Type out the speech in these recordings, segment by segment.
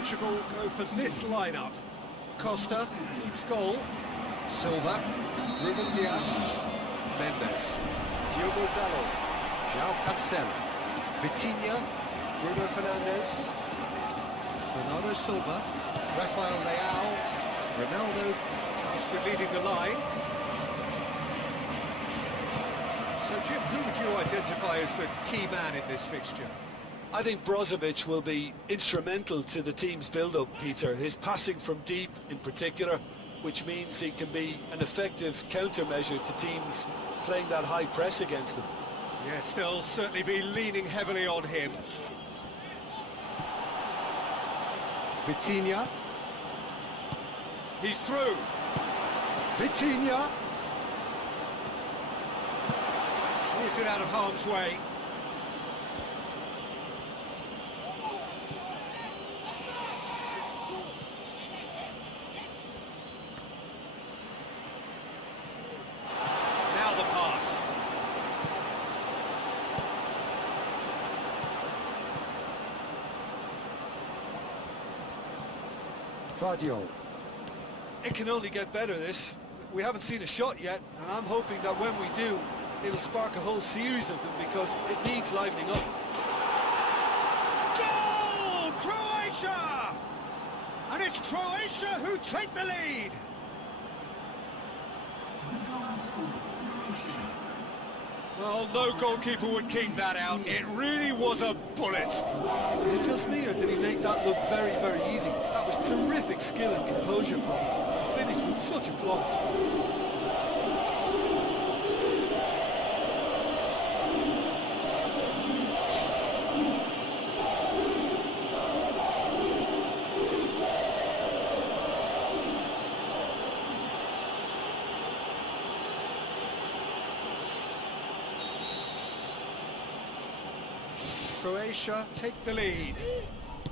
Portugal go for this lineup. Costa keeps goal. Silva, Ruben Dias, Mendes, Diogo Dalot, João Cancelo, Vitinha, Bruno Fernandes, Bernardo Silva, Rafael Leao, Ronaldo tasked with leading the line. So Jim, who would you identify as the key man in this fixture? I think Brozovic will be instrumental to the team's build-up, Peter. His passing from deep in particular, which means he can be an effective countermeasure to teams playing that high press against them. Yes, they'll certainly be leaning heavily on him. Vitinha. He's through. Vitinha. Clears it out of harm's way. Now the pass. Vardiol. It can only get better, this. We haven't seen a shot yet, and I'm hoping that when we do, it'll spark a whole series of them, because it needs livening up. Goal! Croatia! And it's Croatia who take the lead! Well, no goalkeeper would keep that out. It really was a bullet. Was it just me, or did he make that look very, very easy? That was terrific skill and composure from him. He finished with such a plot. Croatia take the lead.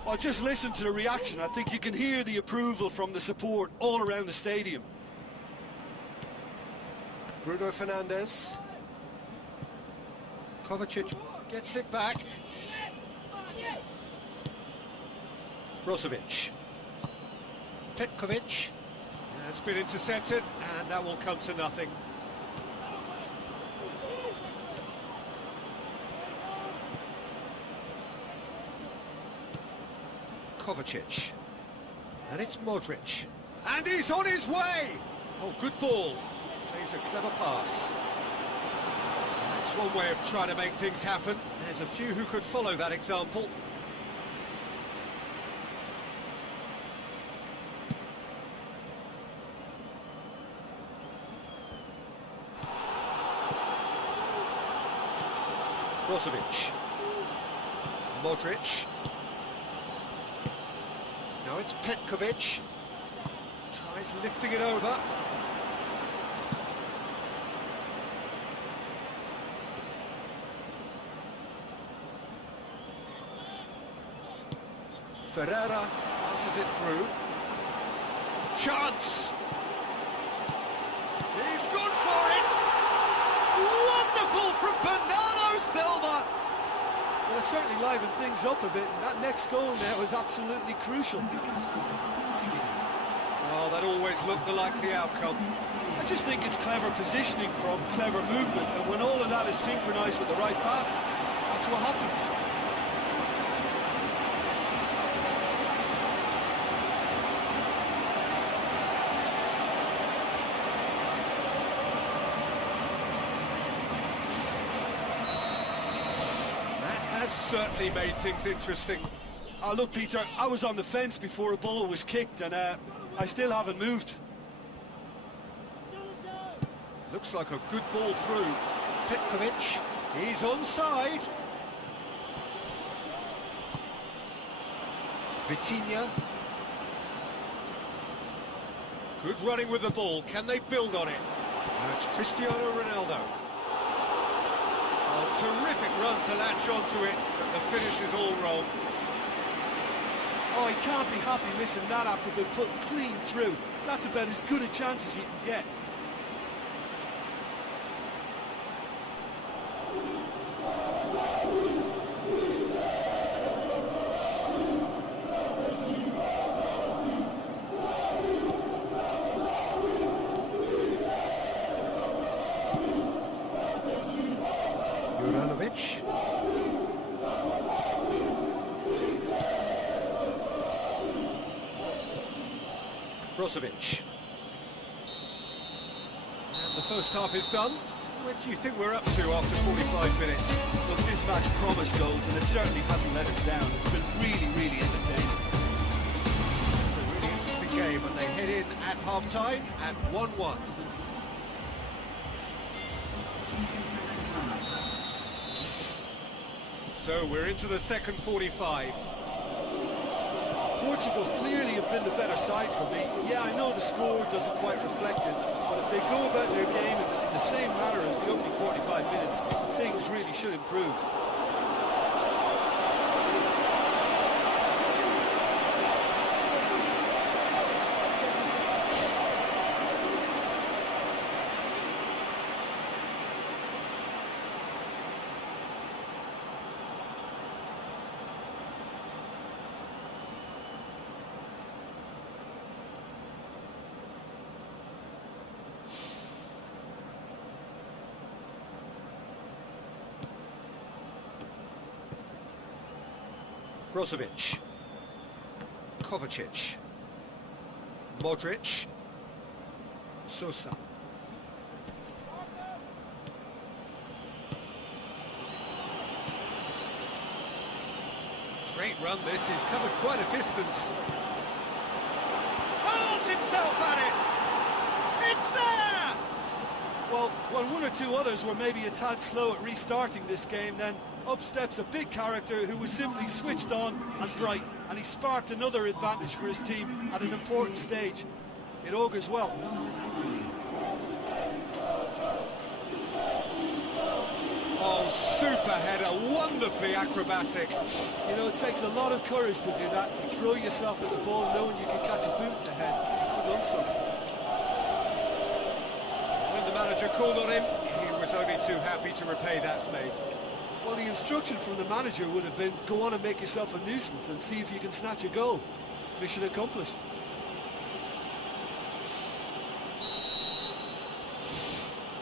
Oh, just listen to the reaction. I think you can hear the approval from the support all around the stadium. Bruno Fernandes. Kovacic gets it back. Brozovic. Petkovic. It's been intercepted, and that will come to nothing. Kovacic. And it's Modric. And he's on his way! Oh, good ball. Plays a clever pass. That's one way of trying to make things happen. There's a few who could follow that example. Brozovic. Modric. Now it's Petkovic. Tries lifting it over. Ferreira passes it through. Chance! He's good for it! Wonderful from Bernardo Silva! Well, it certainly livened things up a bit, and that next goal now is absolutely crucial. Oh, that always looked the likely outcome. I just think it's clever positioning from clever movement, and when all of that is synchronised with the right pass, that's what happens. Certainly made things interesting. Oh, look, Peter, I was on the fence before a ball was kicked, and I still haven't moved. Looks like a good ball through. Petkovic, he's onside. Vitinha. Good running with the ball. Can they build on it? Now it's Cristiano Ronaldo. A terrific run to latch onto it, but the finish is all wrong. Oh, he can't be happy missing that after being put clean through. That's about as good a chance as you can get. Kovacic. Brozovic. And the first half is done. What do you think we're up to after 45 minutes? Look, this match promised goals, and it certainly hasn't let us down. It's been really, really entertaining. It's a really interesting game, and they head in at half-time at 1-1. So we're into the second 45. Portugal clearly have been the better side for me. Yeah, I know the score doesn't quite reflect it, but if they go about their game in the same manner as the opening 45 minutes, things really should improve. Brozovic, Kovacic, Modric, Sosa. Great run this, he's covered quite a distance. Hurls himself at it! It's there! Well, when one or two others were maybe a tad slow at restarting this game, then up steps a big character who was simply switched on and bright, and he sparked another advantage for his team at an important stage. It augurs well. Oh, super header, wonderfully acrobatic. You know, it takes a lot of courage to do that, to throw yourself at the ball knowing you can catch a boot in the head. Well done, son. When the manager called on him, he was only too happy to repay that favour. Well, the instruction from the manager would have been, go on and make yourself a nuisance and see if you can snatch a goal. Mission accomplished.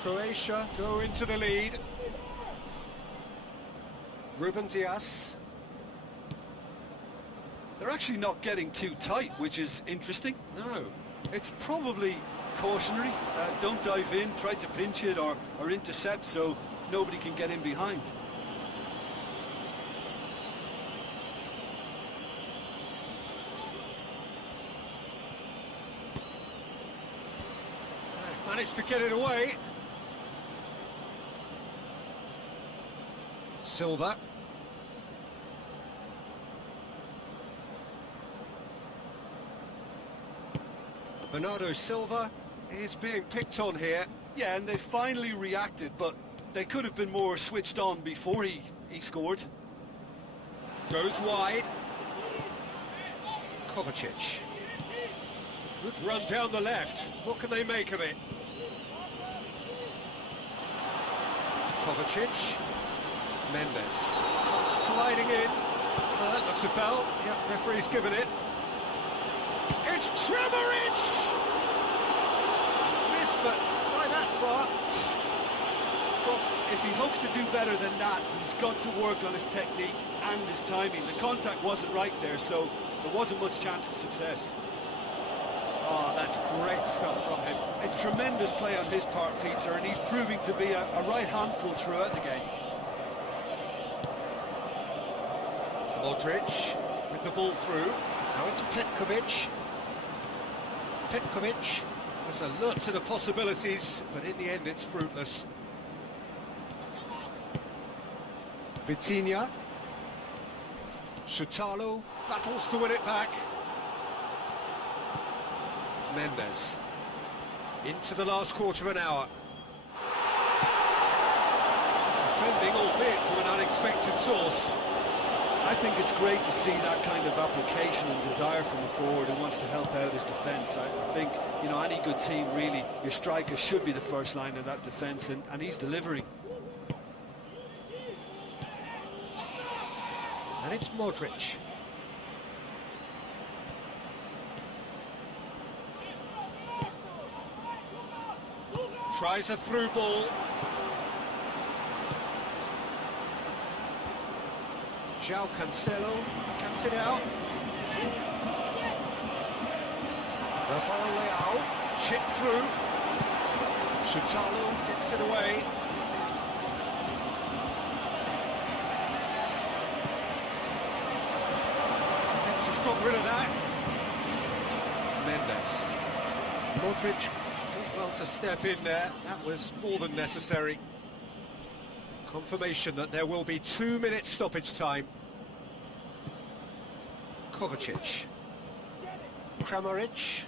Croatia go into the lead. Ruben Dias. They're actually not getting too tight, which is interesting. No. It's probably cautionary. Don't dive in, try to pinch it or intercept so nobody can get in behind. Managed to get it away. Silva. Bernardo Silva is being picked on here. Yeah, and they finally reacted, but they could have been more switched on before he scored. Goes wide. Kovacic. Good run down the left. What can they make of it? Kovacic. Mendes. Sliding in. That looks a foul. Yep, referee's given it. It's Trevoric! It's missed, but by that far. Well, if he hopes to do better than that, he's got to work on his technique and his timing. The contact wasn't right there, so there wasn't much chance of success. Oh, that's great stuff from him. It's tremendous play on his part, Peter, and he's proving to be a right handful throughout the game. Modric with the ball through. Now it's Petkovic. Petkovic has alert to the possibilities, but in the end it's fruitless. Vitinha. Sutalo battles to win it back. Mendes. Into the last quarter of an hour. Defending, albeit from an unexpected source. I think it's great to see that kind of application and desire from a forward who wants to help out his defence. I think, you know, any good team, really, your striker should be the first line of that defence, and he's delivering. And it's Modric. Tries a through ball. João Cancelo cuts it out. Rafael Leao, chip through. Shutalo gets it away. Defence has got rid of that. Mendes. Modric did well to step in there. That was more than necessary. Confirmation that there will be 2 minutes stoppage time. Kovacic. Kramaric.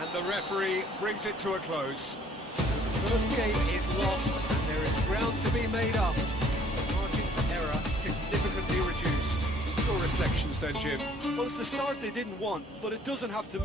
And the referee brings it to a close. The first game is lost and there is ground to be made up. The margin for error significantly reduced. Your reflections then, Jim? Well, it's the start they didn't want, but it doesn't have to